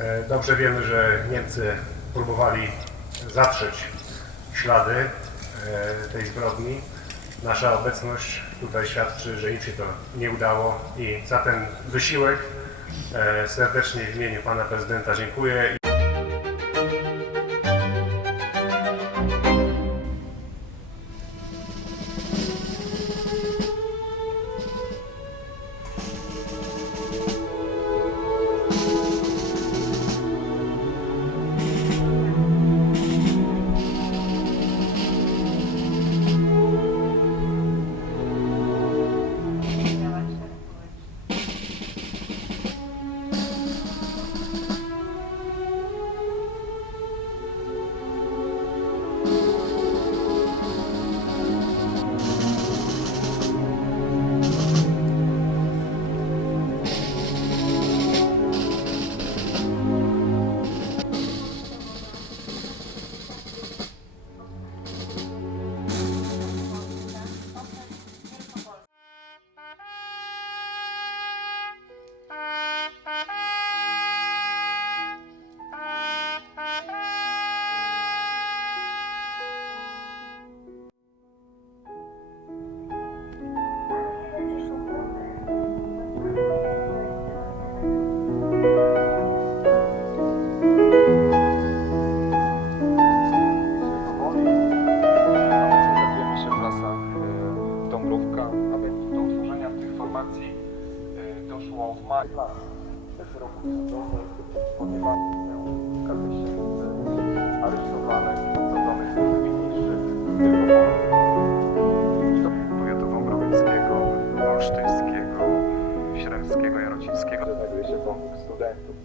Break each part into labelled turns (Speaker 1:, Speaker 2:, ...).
Speaker 1: E, Dobrze wiemy, że Niemcy próbowali zatrzeć ślady e, tej zbrodni. Nasza obecność tutaj świadczy, że im się to nie udało i za ten wysiłek e, serdecznie w imieniu Pana Prezydenta dziękuję.
Speaker 2: Maju w roku sądowym, ponieważ miał tysięcy aresztowanych i osadzonych w najmniejszych powiatu dąbrowickiego, olsztyńskiego, śremskiego, jarocińskiego. Znajduje się pomnik studentów.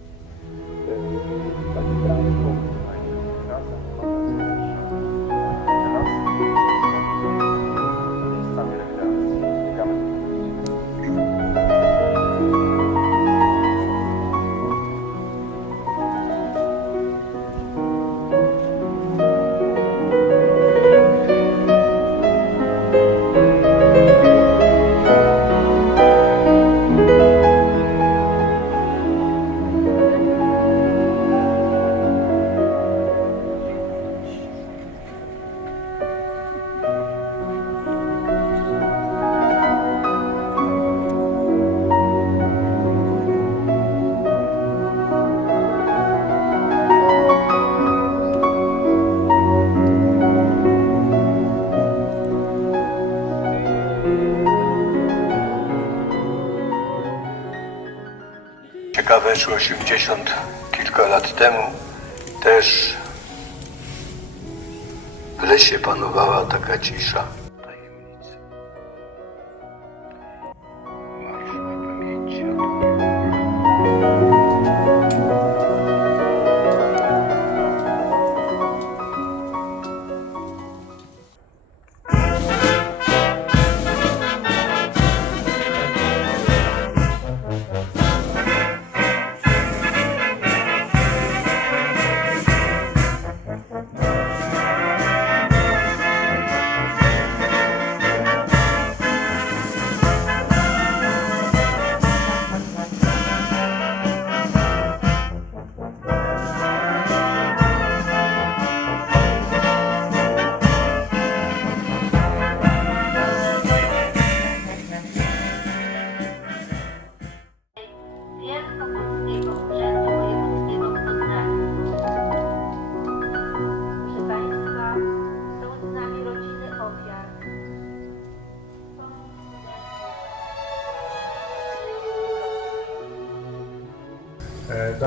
Speaker 3: Ciekawe, że 80 kilka lat temu też w lesie panowała taka cisza.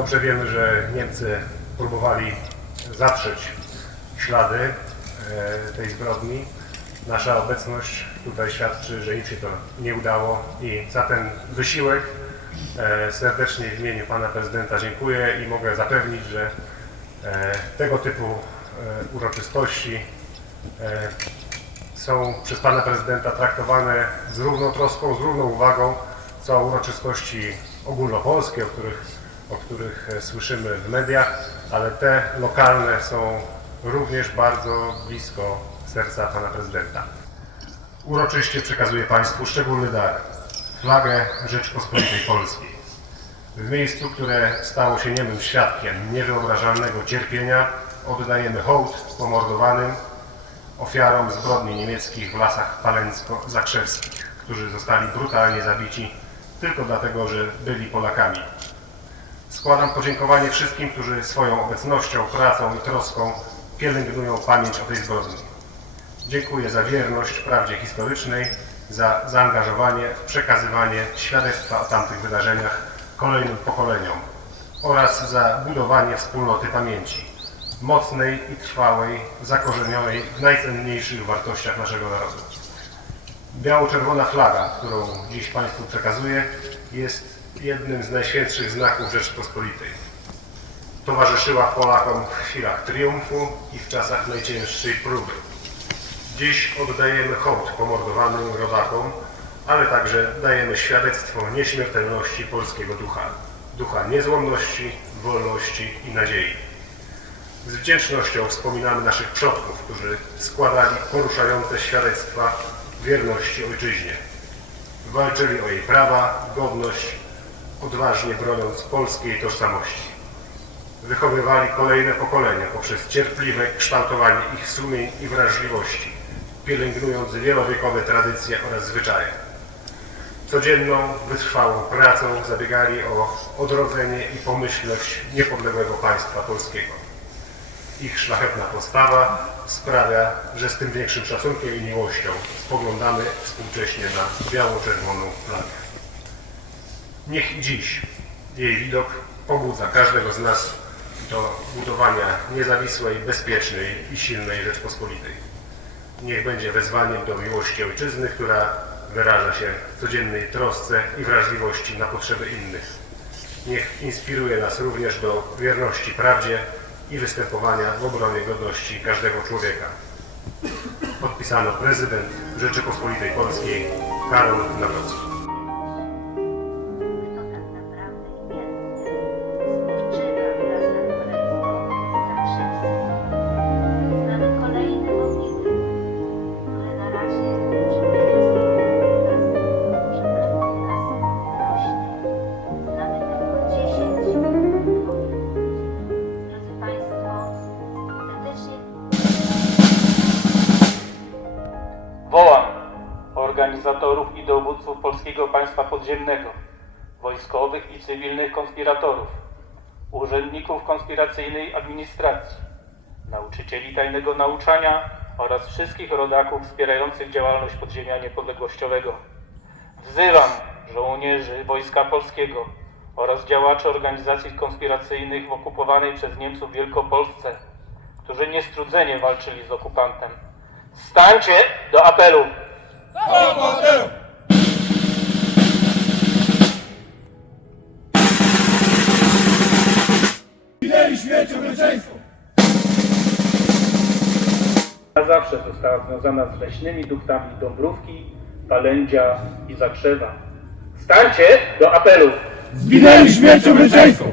Speaker 1: Dobrze wiemy, że Niemcy próbowali zatrzeć ślady e, tej zbrodni. Nasza obecność tutaj świadczy, że im się to nie udało i za ten wysiłek e, serdecznie w imieniu Pana Prezydenta dziękuję i mogę zapewnić, że e, tego typu uroczystości są przez Pana Prezydenta traktowane z równą troską, z równą uwagą, co uroczystości ogólnopolskie, o których, o których e, słyszymy w mediach, ale te lokalne są również bardzo blisko serca Pana Prezydenta. Uroczyście przekazuję Państwu szczególny dar, flagę Rzeczpospolitej Polskiej. W miejscu, które stało się niemym świadkiem niewyobrażalnego cierpienia, oddajemy hołd pomordowanym ofiarom zbrodni niemieckich w lasach paleńsko-zakrzewskich, którzy zostali brutalnie zabici tylko dlatego, że byli Polakami. Składam podziękowanie wszystkim, którzy swoją obecnością, pracą i troską pielęgnują pamięć o tej zbrodni. Dziękuję za wierność prawdzie historycznej, za zaangażowanie w przekazywanie świadectwa o tamtych wydarzeniach kolejnym pokoleniom oraz za budowanie wspólnoty pamięci, mocnej i trwałej, zakorzenionej w najcenniejszych wartościach naszego narodu. Biało-czerwona flaga, którą dziś Państwu przekazuję, jest jednym z najświętszych znaków Rzeczpospolitej. Towarzyszyła Polakom w chwilach triumfu i w czasach najcięższej próby. Dziś oddajemy hołd pomordowanym rodakom, ale także dajemy świadectwo nieśmiertelności polskiego ducha. Ducha niezłomności, wolności i nadziei. Z wdzięcznością wspominamy naszych przodków, którzy składali poruszające świadectwa wierności ojczyźnie. Walczyli o jej prawa, godność, odważnie broniąc polskiej tożsamości. Wychowywali kolejne pokolenia poprzez cierpliwe kształtowanie ich sumień i wrażliwości, pielęgnując wielowiekowe tradycje oraz zwyczaje. Codzienną, wytrwałą pracą zabiegali o odrodzenie i pomyślność niepodległego państwa polskiego. Ich szlachetna postawa sprawia, że z tym większym szacunkiem i miłością spoglądamy współcześnie na biało-czerwoną flagę. Niech dziś jej widok pobudza każdego z nas do budowania niezawisłej, bezpiecznej i silnej Rzeczpospolitej. Niech będzie wezwaniem do miłości ojczyzny, która wyraża się w codziennej trosce i wrażliwości na potrzeby innych. Niech inspiruje nas również do wierności prawdzie i występowania w obronie godności każdego człowieka. Podpisano prezydent Rzeczypospolitej Polskiej Karol Nawrocki.
Speaker 4: Podziemnego, wojskowych i cywilnych konspiratorów, urzędników konspiracyjnej administracji, nauczycieli tajnego nauczania oraz wszystkich rodaków wspierających działalność podziemia niepodległościowego. Wzywam żołnierzy Wojska Polskiego oraz działaczy organizacji konspiracyjnych w okupowanej przez Niemców Wielkopolsce, którzy niestrudzenie walczyli z okupantem. Stańcie do apelu! Na zawsze została związana z leśnymi duchtami Dąbrówki, Palędzia i Zakrzewa. Stańcie do apelu!
Speaker 5: Zginęli śmiercią męczeństwo!